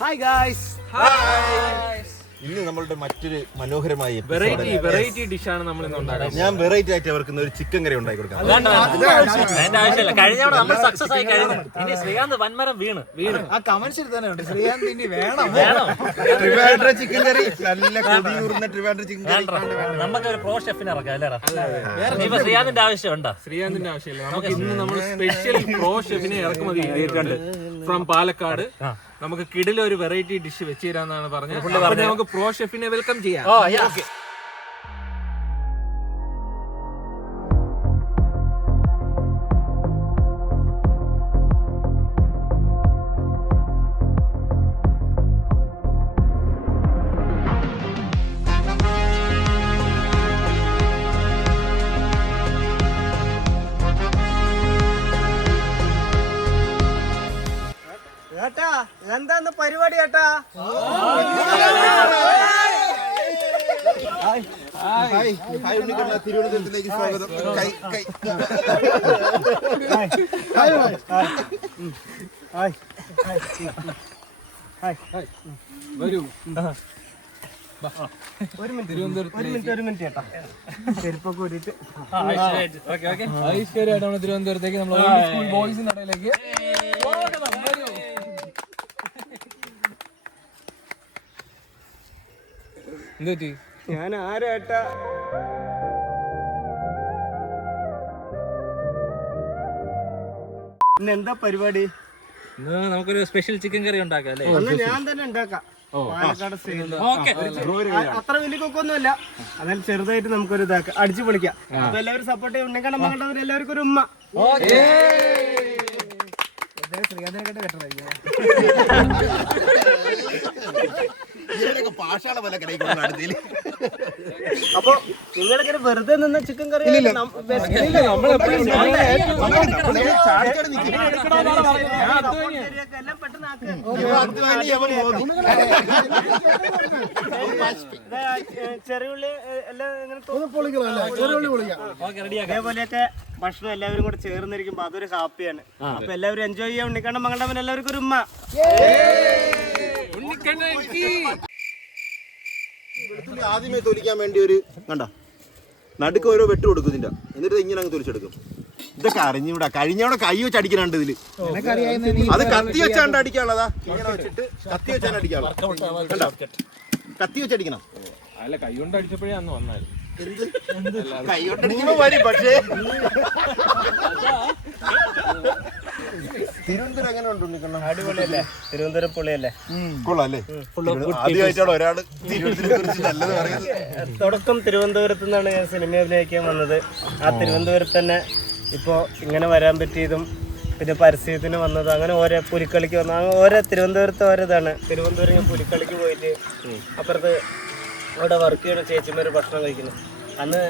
Hi guys. ഇന്ന് നമ്മളുടെ മറ്റൊരു മനോഹരമായ വെറൈറ്റി ഡിഷാണ് നമ്മൾ ഇന്ന് ഉണ്ടാക്കുന്നത്. ഞാൻ വെറൈറ്റി ആയിട്ട് അവർക്ക് ഒരു ചിക്കൻ കറി ഉണ്ടാക്കി കൊടുക്കാം. അതിന്റെ ആവശ്യമില്ല. കഴിഞ്ഞ നമ്മൾ സക്സസ് ആയി കഴിഞ്ഞു. ഇനി ശ്രീകാന്ത് വൻമരം വീണ് ആ കമന്റ്സ് തന്നെ ഉണ്ട്. ശ്രീകാന്ത് ഇനി വേണം. ട്രിവാൻഡ്രം ചിക്കൻ കറി, നല്ല കൊതിയൂർന്ന ട്രിവാൻഡ്രം ചിക്കൻ കറി. നമുക്ക് ഒരു പ്രോ ഷെഫിനെ ഇറക്കാം അല്ലേടാ. ഇനിയിപ്പോ ശ്രീകാന്തിന്റെ ആവശ്യമുണ്ടോ? ശ്രീകാന്തിന്റെ ആവശ്യമില്ല. നമുക്ക് ഇന്ന് നമ്മൾ സ്പെഷ്യൽ പ്രോ ഷെഫിനെ ഇറക്കുമതി ചെയ്തിട്ടുണ്ട് ഫ്രം പാലക്കാട്. നമുക്ക് കിടിലൊരു വെറൈറ്റി ഡിഷ് വെച്ച് തരാന്നാണ് പറഞ്ഞത്. നമുക്ക് പ്രോ ഷെഫിനെ വെൽക്കം ചെയ്യാം. ഏട്ടാ എന്താന്ന് പരിപാടി ഏട്ടാ? തിരുവനന്തപുരത്തിലേക്ക് സ്വാഗതം. വരൂ. ഒരു മിനിറ്റ് ഏട്ടാ. ചെരുപ്പൊക്കെ ഊരിട്ട് ഐശ്വര്യമായിട്ടാണ് തിരുവനന്തപുരത്തേക്ക് നമ്മൾ സ്കൂൾ ബോയ്സിന്റെ ഇടയിലേക്ക് എന്തുപറ്റി? ഞാൻ ആരേട്ടാ? ഇന്നെന്താ പരിപാടി? ഇന്ന് നമുക്കൊരു സ്പെഷ്യൽ ചിക്കൻ കറി ഉണ്ടാക്കാം അല്ലേ? അന്ന് ഞാൻ തന്നെ ഉണ്ടാക്കാം. പാലക്കാട് സ്റ്റൈലില്. അത്ര വലിയ കൊക്കൊന്നുമല്ല, അതായത് ചെറുതായിട്ട് നമുക്കൊരു ഇതാക്കാം, അടിച്ചു പൊളിക്കാം. അപ്പൊ എല്ലാവരും സപ്പോർട്ട് ചെയ്യും. ഉണ്ണിക്കണ്ണം മകണ്ടവർ എല്ലാവർക്കും ഒരു ഉമ്മ. അപ്പൊ നിങ്ങളിങ്ങനെ വെറുതെ നിന്ന ചിക്കൻ കറി എല്ലാം പെട്ടെന്ന് ചെറിയുള്ളി എല്ലാം അതേപോലെയൊക്കെ ഭക്ഷണം എല്ലാവരും കൂടെ ചേർന്നിരിക്കുമ്പോ അതൊരു ഹാപ്പിയാണ്. അപ്പൊ എല്ലാവരും എൻജോയ് ചെയ്യാൻ. ഉണ്ണിക്കണ്ണം മകണ്ടവൻ എല്ലാവർക്കും ഒരു ഉമ്മ. ആദ്യമേ തൊലിക്കാൻ വേണ്ടി ഒരു കണ്ട നടുക്ക് ഓരോ വെട്ട് കൊടുക്കും ഇതിന്റെ, എന്നിട്ട് ഇങ്ങനെ അങ്ങ് തൊലിച്ചെടുക്കും. ഇതൊക്കെ അറിഞ്ഞൂടാ. കഴിഞ്ഞവിടെ കൈ വെച്ച് അടിക്കണുണ്ട് ഇതില്. അത് കത്തി വെച്ചാണ്ട് അടിക്കാനുള്ളതാ. ഇങ്ങനെ വെച്ചിട്ട് കത്തി വെച്ചാണ് അടിക്കാനുള്ളത്. കണ്ടോ, കത്തി വെച്ച് അടിക്കണം. അല്ല, കൈ കൊണ്ട് അടിച്ചപ്പോഴേ അന്ന് വന്നാല് കൈ കൊണ്ട് അടിക്കുമ്പോ വരും. പക്ഷേ തിരുവനന്തപുരം എങ്ങനെ ഉണ്ട്? അടിപൊളിയല്ലേ? തിരുവനന്തപുരം പൊളിയല്ലേ? കൊള്ളാല്ലേ? ആദ്യമായിട്ടാണ് ഒരാള് തിരുവനന്തപുരത്തെ കുറിച്ച് നല്ലത് പറയുന്നത്. തുടക്കം തിരുവനന്തപുരത്ത് നിന്നാണ് ഞാൻ സിനിമ അഭിനയിക്കാൻ വന്നത്. ആ തിരുവനന്തപുരത്ത് തന്നെ ഇപ്പോൾ ഇങ്ങനെ വരാൻ പറ്റിയതും പിന്നെ പരസ്യത്തിന് വന്നത്, അങ്ങനെ ഓരോ പുലിക്കളിക്ക് വന്ന ഓരോ തിരുവനന്തപുരത്ത് ഓരോ ഇതാണ്. തിരുവനന്തപുരം ഞാൻ പുലിക്കളിക്ക് പോയിട്ട് അപ്പുറത്ത് അവിടെ വർക്ക് ചെയ്യുന്ന ചേച്ചിമാർ ഭക്ഷണം കഴിക്കുന്നു. അന്ന്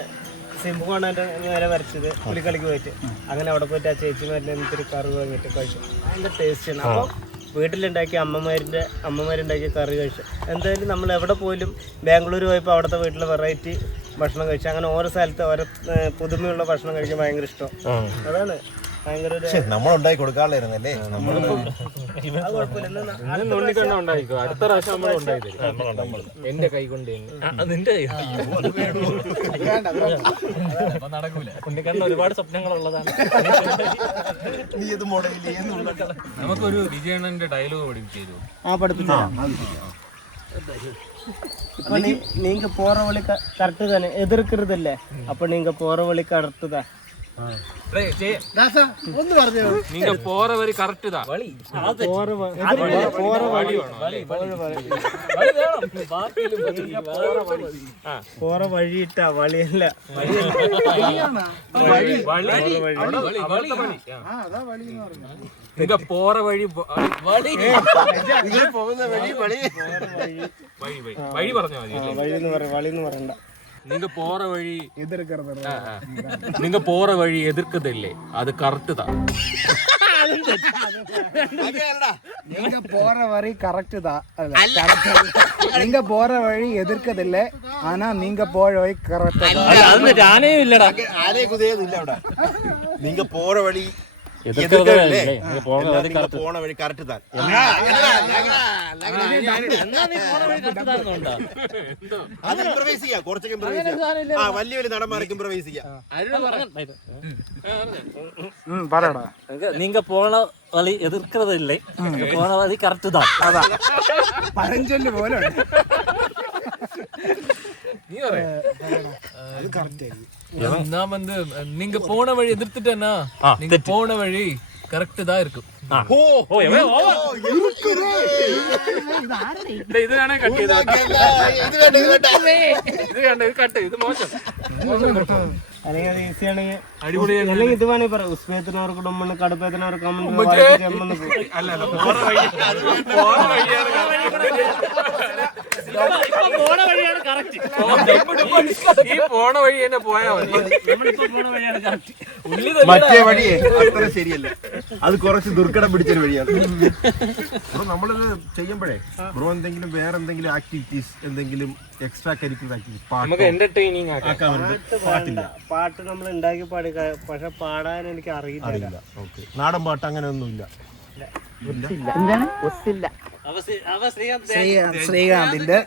സിംഹമാണ് എൻ്റെ നേരെ വരച്ചത്. പുലിക്കളിക്ക് പോയിട്ട് അങ്ങനെ അവിടെ പോയിട്ട് ആ ചേച്ചിമാരുടെ എന്തൊരു കറി വാങ്ങിയിട്ട് കഴിച്ചു. അതിൻ്റെ ടേസ്റ്റാണ്. അപ്പോൾ വീട്ടിലുണ്ടാക്കിയ അമ്മമാരുണ്ടാക്കിയ കറി കഴിച്ചു. എന്തായാലും നമ്മൾ എവിടെ പോലും ബാംഗ്ലൂർ പോയപ്പോൾ അവിടുത്തെ വീട്ടിലെ വെറൈറ്റി ഭക്ഷണം കഴിച്ചു. അങ്ങനെ ഓരോ സ്ഥലത്ത് ഓരോ പുതുമയുള്ള ഭക്ഷണം കഴിക്കാൻ ഭയങ്കര ഇഷ്ടം. അതാണ് ഭയങ്കര നമ്മളുണ്ടാക്കി കൊടുക്കാറില്ലായിരുന്നല്ലേ? ഉണ്ണിക്കണ്ണ ഉണ്ടായിക്കോ. അടുത്ത പ്രാവശ്യം നമ്മൾ ഉണ്ടായി തരും. എന്റെ കൈ കൊണ്ട് നിന്റെ നടക്കൂല. ഉണ്ണിക്കണ്ണ ഒരുപാട് സ്വപ്നങ്ങളുള്ളതാണ്. നമുക്കൊരു വിജയണ്ണന്റെ ഡയലോഗ് പഠിപ്പിച്ചു. இப்போ நீங்க போற வழி கரெக்டு தானே, எதிர்க்கிறது இல்ல. அப்ப நீங்க போற வழி கரெக்டு தான். நீங்க போற வழி கரெக்ட் தான். போற வழி இட்டா வழி இல்ல. நீங்க போற வழி வழി പറഞ്ഞാ മതി. വഴിന്ന് പറയണ്ട. நீங்க போற வழி எதிர்க்குதில்லை, அது கரெக்ட் தான். நீங்க போற வழி கரெக்ட் தான். நீங்க போற வழி எதிர்க்கதில்லை, ஆனா நீங்க போற வழி கரெக்ட் தான். ഞാനേ ഇല്ലടാ. ആരെ കുതേതില്ല അവിടെ. நீங்க போற வழி എതിർക്കല്ലേ? എന്നാ നിങ്ങൾ പോണ വഴി കറക്റ്റ് താൻ. അത് ഇംപ്രവൈസ് ചെയ്യാം, കുറച്ചൊക്കെ ഇംപ്രവൈസ് ചെയ്യാം. ആ വലിയ വലിയ നടന്മാരൊക്കെ ഇംപ്രവൈസ് ചെയ്യാം. പറയടാ. நீங்க போன வழி எதிர்க்கிறது இல்லை, போன வழி கரெக்ட் தான். അതാ പഴഞ്ചൊല്ല് പോലെ ഉണ്ട്. நான் வந்து நீங்க போன வழி எதிர்த்துட்டேன்னா நீங்க போன வழி கரெக்ட் தான் இருக்கும். ഇത് വേണേ കട്ട് ചെയ്ത് ഇത് കട്ട്, ഇത് മോശം. അല്ലെങ്കിൽ അത് ഈസി ആണെങ്കിൽ അടിപൊളിയായി. അല്ലെങ്കിൽ ഇത് വേണമെങ്കിൽ പറയാം, ഉസ്മേത്തിനവർ കുടുംബം കടുപ്പത്തിനവർ കമന്റ് അല്ല പോണ വഴിയാണ് போன வழிയാണ് கரெக்ட். ഈ പോണ വഴി തന്നെ പോയാ മതി. നമ്മളിപ്പോ പോണ വഴിയാണ് കറക്റ്റ്. മറ്റേ വഴിയേ അത്ര ശരിയല്ല, അത് കുറച്ച് ദുർഘടം പിടിച്ചൊരു വഴിയാണ്. ബ്രോ നമ്മളിത് ചെയ്യുമ്പോഴേ ബ്രോ എന്തെങ്കിലും വേറെ എന്തെങ്കിലും ആക്ടിവിറ്റീസ്, എന്തെങ്കിലും എക്സ്ട്രാ കരിക്കുലർ ആക്ടിവിറ്റീസ്, നമുക്ക് എന്റർടൈനിങ് ആക്കാം. പാട്ടില്ല, പാട്ട് നമ്മൾ ഉണ്ടാക്കി പാടി, പക്ഷെ പാടാൻ എനിക്ക് അറിയില്ല. ഓക്കെ. നാടൻ പാട്ട് അങ്ങനെ ഒന്നുമില്ല. ശ്രീകാന്തിന്റെ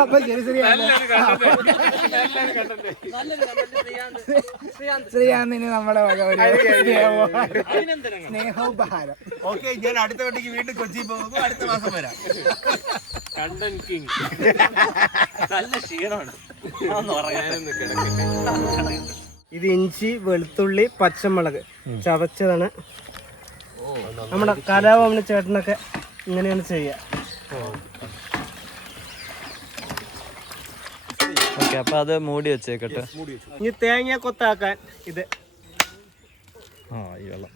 അപ്പൊ ശരി ശ്രീകാന്തിന് നമ്മുടെ വക ഒരു സ്നേഹോപഹാരം. ഓക്കെ, ഞാൻ അടുത്ത വണ്ടിക്ക് വീണ്ടും കൊച്ചി പോകുന്നു, അടുത്ത മാസം വരാം. Content king. നല്ല ക്ഷീണമാണ്. ഇത് ഇഞ്ചി, വെളുത്തുള്ളി, പച്ചമുളക് ചതച്ചതാണ്. നമ്മുടെ കലാഭവന ചേട്ടനൊക്കെ ഇങ്ങനെയാണ് ചെയ്യുക. ഓക്കെ, അപ്പൊ അത് മൂടി വെച്ചേക്കട്ടെ. ഇനി തേങ്ങ കൊത്താക്കാൻ ഇത് ഈ വെള്ളം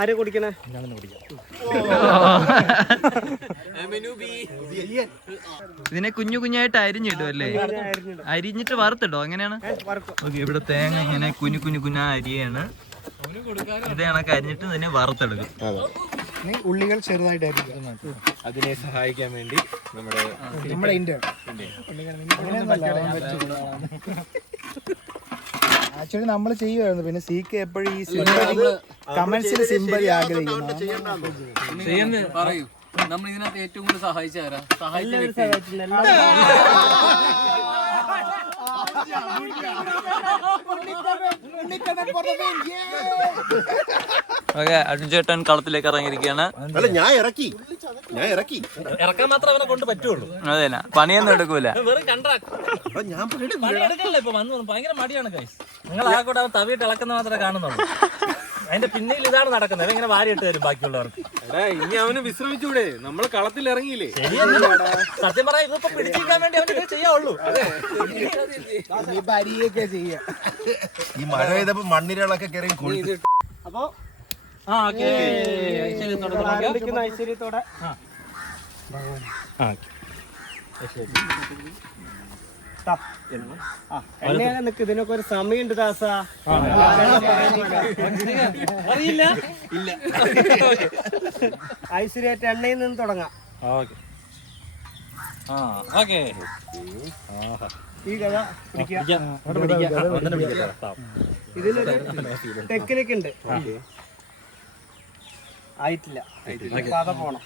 ആര് കുടിക്കണേ? ഇതിനെ കുഞ്ഞു കുഞ്ഞായിട്ട് അരിഞ്ഞിടും അല്ലേ? അരിഞ്ഞിട്ട് വറുത്തിടോ? എങ്ങനെയാണ്? ഓക്കെ, ഇവിടെ തേങ്ങ ഇങ്ങനെ കുഞ്ഞു കുഞ്ഞു കുഞ്ഞാ അരിയാണ്. ഇത് കണക്ക് അരിഞ്ഞിട്ട് ഇതിനെ വറുത്തെടുക്കും. ഉള്ളികൾ ചെറുതായിട്ടായിരിക്കും. അതിനെ സഹായിക്കാൻ വേണ്ടി നമ്മുടെ ഇന്ത്യ ആക്ച്വലി നമ്മൾ ചെയ്യുമായിരുന്നു. പിന്നെ സീക്ക് എപ്പോഴും ഈ കമന്റ്സിൽ സിമ്പതി ആഗ്രഹിക്കുന്നു. പറയൂ, നമ്മൾ ഇതിനകത്ത് ഏറ്റവും കൂടുതൽ സഹായിച്ചാരാ? ഓക്കെ, അർജുൻ ചേട്ടൻ കളത്തിലേക്ക് ഇറങ്ങിയിരിക്കുകയാണ്. അല്ല, ഞാൻ ഇറക്കി. ഇറക്കാൻ മാത്രം അവനെ കൊണ്ട് പറ്റുള്ളൂ. അതെന്നാ പണിയൊന്നും എടുക്കൂല. വെറും കണ്ടാക്ക് ഞാൻ പണി എടുക്കണല്ലോ. ഇപ്പൊ വന്നു ഭയങ്കര മടിയാണ് ഗൈസ്. നിങ്ങൾ ആ കൂടെ അവൻ തവിയിട്ട് ഇളക്കുന്ന മാത്രമേ കാണുന്നുള്ളൂ. അതിന്റെ പിന്നിൽ ഇതാണ് നടക്കുന്നത്. ഇങ്ങനെ വാരിയിട്ട് തരും ബാക്കിയുള്ളവർക്ക്. എടാ, ഇനി അവന് വിശ്രമിച്ചൂടെ? നമ്മൾ കളത്തിൽ ഇറങ്ങിയില്ലേ? സത്യം പറയാൻ ഇതിപ്പോ പിടിച്ചിരിക്കാൻ വേണ്ടി അവന് ചെയ്യാവുള്ളൂ. അരിയൊക്കെ ചെയ്യാം. ഈ മഴ പെയ്തപ്പോ മണ്ണിരകളൊക്കെ കയറി കൊഴുത്തു. അപ്പോ ഐശ്വര്യത്തോടെ ആരംഭിക്കുന്ന ഐശ്വര്യത്തോടെ എണ്ണയാ നിക്ക്. ഇതിനൊക്കെ ഒരു സമയമുണ്ട് ദാസ. അറിയില്ല. ഐശ്വര്യായിട്ട് എണ്ണയിൽ നിന്ന് തുടങ്ങാം. ഈ കഥ ഇതിനൊരു ടെക്നിക്ക് ഉണ്ട്. ആയിട്ടില്ല, കഥ പോണം.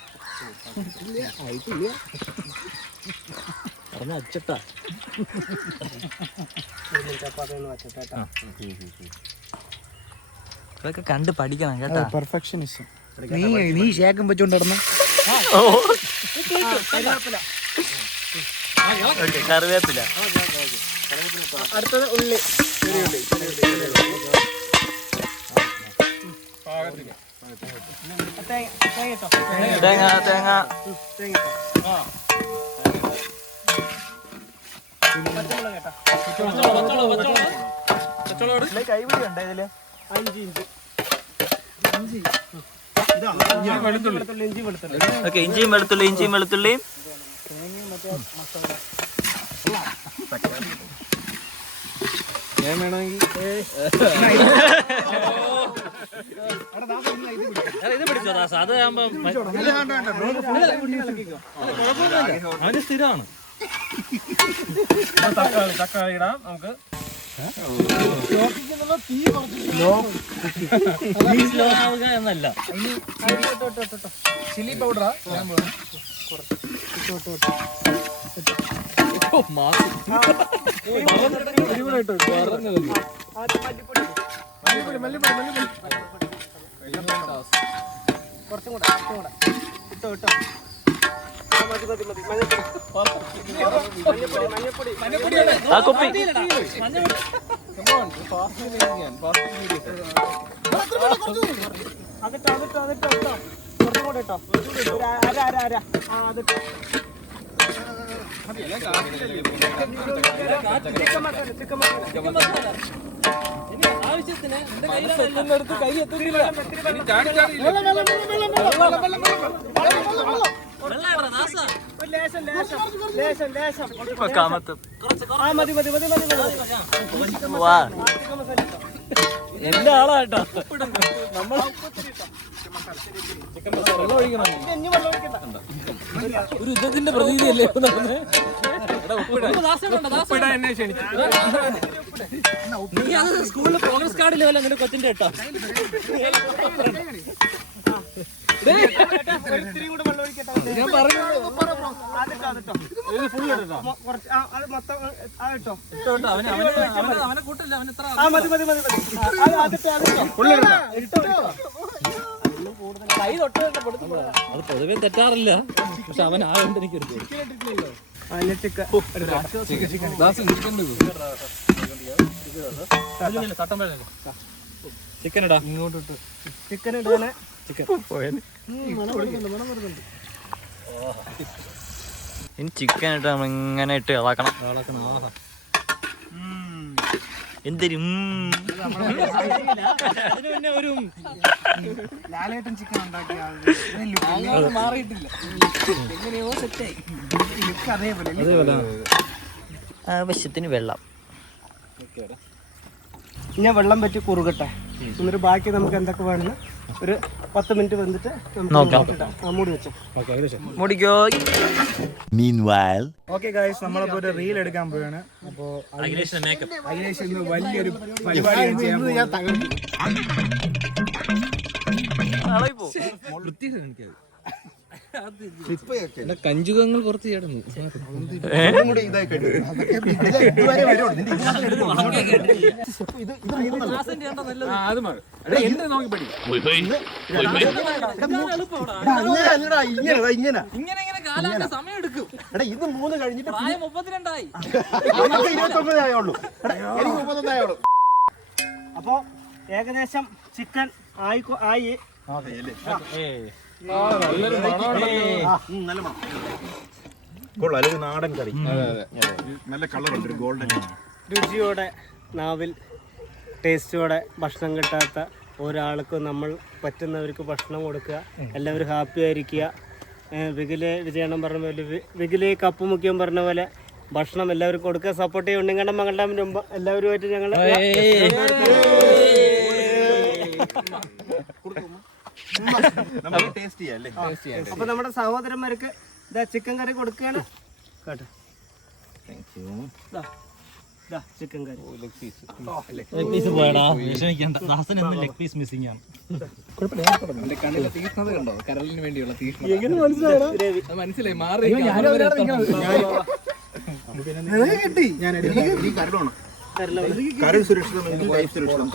അതൊക്കെ കണ്ട് പഠിക്കണം കേട്ടോ. പെർഫെക്ഷനിസം. നീ ശേഖം വെച്ചോണ്ട് നടന്ന കറിവേപ്പില. അടുത്തത് ഉള്ളി. തേങ്ങ തേങ്ങ കൈപിടി ഉണ്ടോ ഇതില്? 5 ഇഞ്ച് വെളുത്തുള്ളി. ഓക്കെ, ഇഞ്ചിയും വെളുത്തുള്ളിയും ഞാൻ വേണമെങ്കിൽ ഇത് പിടിച്ചോ ദാസ. അത് ആകുമ്പോ അവന് സ്ഥിരമാണ്. തക്കാളി ഇടാം നമുക്ക്. സ്ലോ ആവുക എന്നല്ല. ചില്ലി പൗഡറാ ആ കുപ്പി ആവശ്യത്തിന് എന്റെ ആളാട്ടോ. ഒരു യുദ്ധത്തിന്റെ പ്രതീതിയല്ലേ നീ അത് സ്കൂളിൽ പ്രോഗ്രസ് കാർഡിൽ വല്ല അങ്ങനെ കൊച്ചിന്റെ കേട്ടോ. അവനെ കൂട്ടില്ല, അവൻ ഇത്ര അത് പൊതുവെ തെറ്റാറില്ല, പക്ഷെ അവൻ ആയോണ്ട് എനിക്കൊരു ചിക്കൻ ഇടാ ഇങ്ങോട്ടിട്ട് ചിക്കൻ ഇടുകയാണ്. ഇനി ചിക്കൻ ഇട്ട് നമ്മൾ ഇങ്ങനെ ഇട്ട് ഇളക്കണം. എന്തൊരു ലാലേട്ടൻ ചിക്കൻ ഉണ്ടാക്കിയ മാറിയിട്ടില്ല, എങ്ങനെയോ സെറ്റായി ലുക്ക് അതേപോലെ. ആവശ്യത്തിന് വെള്ളം. ഞാൻ വെള്ളം പറ്റി കുറുകട്ടെ, എന്നിട്ട് ബാക്കി നമുക്ക് എന്തൊക്കെ വേണമെന്ന് ഒരു 10 മിനിറ്റ് വന്നിട്ട് മൂടി വെച്ചോ. മുടിക്കോ. ഓക്കെ ഗായ്സ്, നമ്മളിപ്പോ ഒരു റീൽ എടുക്കാൻ പോവാണ്. അപ്പോ അഖിലേഷ് ഇന്ന് വലിയൊരു പരിപാടിയാണ് ചെയ്യാൻ പോകുന്നത്. കഞ്ചുകങ്ങൾ പുറത്ത് ചേടുന്നു. സമയം എടുക്കും. ഇത് 3 കഴിഞ്ഞിട്ട് 32 29 അപ്പോ ഏകദേശം ചിക്കൻ ആയി. നല്ല മണം കൊള്ളാം, അല്ലെങ്കിൽ നാടൻ കറി. നല്ല കളറുണ്ട്, ഗോൾഡൻ. രുചിയോടെ നാവിൽ ടേസ്റ്റോടെ ഭക്ഷണം കിട്ടാത്ത ഒരാൾക്കും നമ്മൾ പറ്റുന്നവർക്ക് ഭക്ഷണം കൊടുക്കുക. എല്ലാവരും ഹാപ്പി ആയിരിക്കുക. വികിലെ വിജയണ്ണം പറഞ്ഞ പോലെ, വികിലെ കപ്പ് മുഖ്യം പറഞ്ഞ പോലെ ഭക്ഷണം എല്ലാവർക്കും കൊടുക്കുക. സപ്പോർട്ട് ചെയ്യുക. ഉണ്ണിക്കണ്ണം മംഗളാമിന് മുമ്പ് എല്ലാവരുമായിട്ട് ഞങ്ങൾ ടേസ്റ്റ് ചെയ്യാല്ലേ. അപ്പൊ നമ്മുടെ സഹോദരന്മാർക്ക് ഇതാ ചിക്കൻ കറി കൊടുക്കുകയാണ് കേട്ടോ. ചിക്കൻ കറി കണ്ണിലെ തീഷ്ണത കണ്ടോ? കരളിന് വേണ്ടിയുള്ള തീഷ്ണത മനസ്സിലായി. മാറി കിട്ടി. ഞാൻ കരടാണ്, കരൾ സുരക്ഷിതം, ലൈഫ് സുരക്ഷിതം.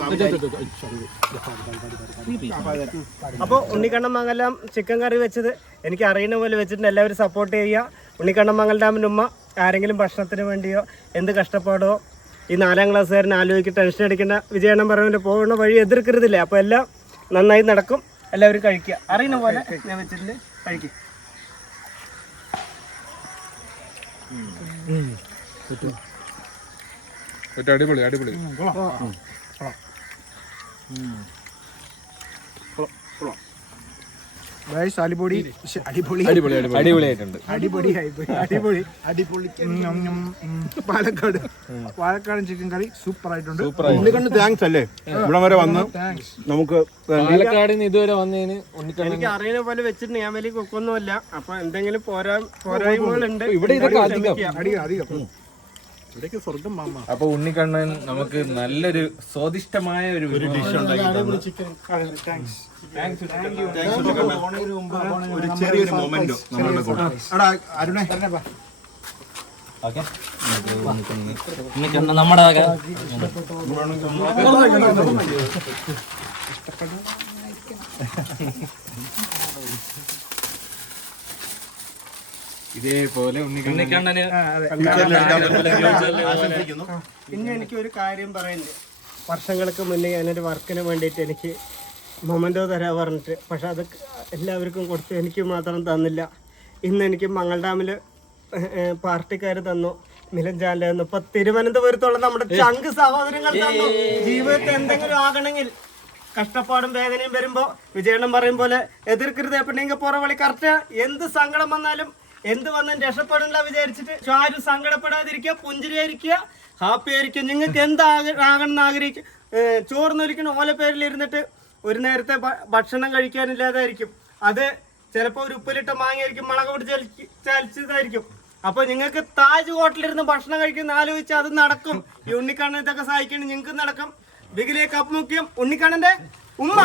അപ്പോൾ ഉണ്ണിക്കണ്ണം മംഗലം ചിക്കൻ കറി വെച്ചത് എനിക്ക് അറിയുന്ന പോലെ വെച്ചിട്ടുണ്ട്. എല്ലാവരും സപ്പോർട്ട് ചെയ്യുക. ഉണ്ണിക്കണ്ണം മംഗലം ഉമ്മ ആരെങ്കിലും ഭക്ഷണത്തിന് വേണ്ടിയോ എന്ത് കഷ്ടപ്പാടോ ഈ 4ാം ക്ലാസ്സുകാരൻ ആലോചിക്ക് ടെൻഷൻ അടിക്കേണ്ട. വിജയണ്ണം പറഞ്ഞ പോകുന്ന വഴി എതിർക്കരുതില്ല. അപ്പോൾ എല്ലാം നന്നായി നടക്കും. എല്ലാവരും കഴിക്കുക. അറിയുന്ന പോലെ ഞാൻ വെച്ചിട്ടുണ്ട്, കഴിക്കുക. അടിപൊളി അടിപൊളി. അടിപൊളിയായിട്ടുണ്ട്. പാലക്കാട് ചിക്കൻ കറി സൂപ്പർ ആയിട്ടുണ്ട്. ഉണ്ണിക്കണ്ണ് താങ്ക്സ് അല്ലേ, ഇവിടെ വരെ വന്ന് നമുക്ക് പാലക്കാടിൽ നിന്ന് ഇതുവരെ വന്നതിന് എനിക്ക് അറിയുന്ന പോലെ വെച്ചിട്ടുണ്ട്. ഞാൻ വലിയ കുക്കൊന്നുമല്ല. അപ്പൊ എന്തെങ്കിലും പോരായ്മകളുണ്ട്. ഇവിടെ ഇതൊക്കെ അധികം. അധികം അപ്പൊ ഉണ്ണിക്കണ്ണൻ നമുക്ക് നല്ലൊരു സ്വാദിഷ്ടമായ ഒരു ഡിഷ് ഉണ്ടാക്കി തന്നു. ഒരു ചെറിയൊരു മൊമെന്റോ നമ്മളുടെ കൂടെ. എടാ അരുണേ, നമ്മുടെ ഇതേപോലെ ഉണ്ണിക്കണ്ണന് ആശംസിക്കുന്നു. പിന്നെ എനിക്ക് ഒരു കാര്യം പറയുന്നുണ്ട്. വർഷങ്ങൾക്ക് മുന്നേ ഞാനൊരു വർക്കിന് വേണ്ടിയിട്ട് എനിക്ക് മൊമെന്റോ തരാൻ പറഞ്ഞിട്ട്, പക്ഷെ അത് എല്ലാവർക്കും കൊടുത്തു, എനിക്ക് മാത്രം തന്നില്ല. ഇന്ന് എനിക്ക് മംഗൾ ഡാമിൽ പാർട്ടിക്കാർ തന്നു, മിലഞ്ചാൻ്റെ തന്നു, ഇപ്പൊ തിരുവനന്തപുരത്തുള്ള നമ്മുടെ ചങ്ക് സഹോദരങ്ങൾ തന്നു. ജീവിതത്തിൽ എന്തെങ്കിലും ആകണമെങ്കിൽ കഷ്ടപ്പാടും വേദനയും വരുമ്പോ വിജയണ്ണം പറയും പോലെ എതിർക്കരുത് എപ്പോഴെങ്കിൽ പുറവളി കറക്റ്റ്. എന്ത് സങ്കടം വന്നാലും എന്ത് വന്നാലും രക്ഷപ്പെടില്ല വിചാരിച്ചിട്ട് ആരും സങ്കടപ്പെടാതിരിക്കുക, പുഞ്ചിരിയായിരിക്കുക, ഹാപ്പി ആയിരിക്കും. നിങ്ങൾക്ക് എന്താകണമെന്ന് ആഗ്രഹിക്കും. ചോർന്നൊലിക്കണ ഓലപ്പേരിൽ ഇരുന്നിട്ട് ഒരു നേരത്തെ ഭക്ഷണം കഴിക്കാനില്ലാതായിരിക്കും. അത് ചിലപ്പോൾ ഒരു ഉപ്പിലിട്ട മാങ്ങയായിരിക്കും, മുളക് പൊടി ചലിച്ചതായിരിക്കും. അപ്പൊ നിങ്ങൾക്ക് താജ് ഹോട്ടലിരുന്ന് ഭക്ഷണം കഴിക്കുന്ന ആലോചിച്ച് അത് നടക്കും. ഈ ഉണ്ണിക്കണ്ണൻ ഇതൊക്കെ സഹായിക്കണം, നിങ്ങൾക്ക് നടക്കും. ബിഗിലേക്ക് അപ്മുഖ്യം ഉണ്ണിക്കണ്ണന്റെ ഉമ്മ.